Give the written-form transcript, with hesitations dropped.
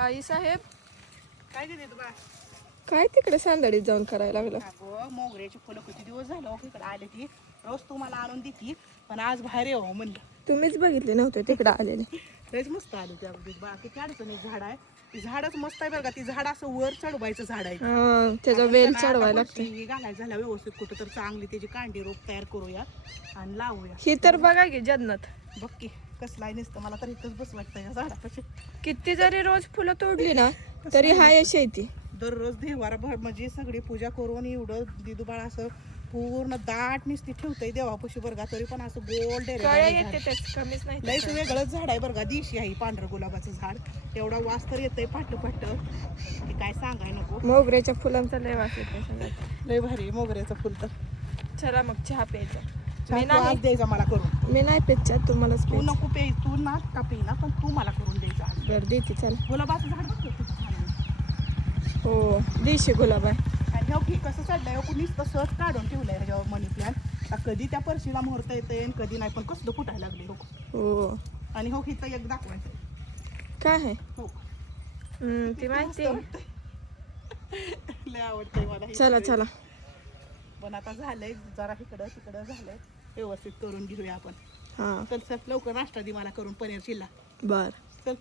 आई साहेब काय घेते तू बा? काय तिकडे सांदडीत जाऊन करायला लागलं? अगं मोगऱ्याची फुलं किती दिवस झालं हो इकडे आले ती. रोज तुम्हाला आणून देती पण आज बाहेर येऊ म्हणलं. तुम्हीच बघितले नव्हते तिकडे आलेले. लयच मस्त आली त्या बा. किती अडचण एक झाड आहे. ती झाडच मस्त आहे बरं का. ती झाड असं वर चढवायचं झाड आहे. हा, त्याचा आपण वेल त्यांना आता चढवायला लागतं. फरशी घालायचं झालं व्यवस्थित कुठं तर चांगली त्याची कांडी रोप तयार करूया आणि लावूया. ही तर बघा की जन्नत. बघ की कसलं आहे नुसतं. मला तर इथंच बस वाटतं या झाडापाशी. किती जरी रोज फुलं तोडली ना तरी हाय अशी आहे ती. दररोज देवारा म्हणजे सगळी पूजा करून एवढं दिदूबाळ असं पूर्ण दाट नुसती ठेवतंय देवापाशी बरं का. तरी पण असं गोल कळ्या येते त्याच कमीच नाही. लयच वेगळंच झाड आहे बरं का. दिशी आहे पांढरं गुलाबाचं झाड. एवढा वास तर येतंय पाट की काय सांगाय नको. मोगऱ्याच्या फुलांचा लय वास येते सगळ्यात. लय भारी आहे मोगऱ्याचं फुल तर. चला मग चहा प्यायचा. मी नाही द्यायचा मला करून. मी नाही पेत चहा, तुम्हालाच तू प्यायचा. नको पे. तू ना का पे ना पण तू मला करून द्यायचा. बरं देते चला. गुलाबाचं झाड बघतो किती छान आहे. हो देशी गुलाब आहे. आणि हे कसं चाललंय कुणीच तसंच काढून ठेवलंय ह्याच्यावर मनी प्लॅन. कधी त्या पर्शीला मुहूर्त येते आणि कधी नाही पण कसलं फुटायला लागले हो. हो आणि हो इथं एक दाखवायचं काय आहे? हो ती माहिती आहे. लय आवडतंय मला हे चला सगळे. चला. पण आता झालंय जरा इकडं तिकडं झालंय. व्यवस्थित करून घेऊया आपण. हा चल चल लवकर नाश्ता दे मला करून पनीर चिल्ला. बर. चल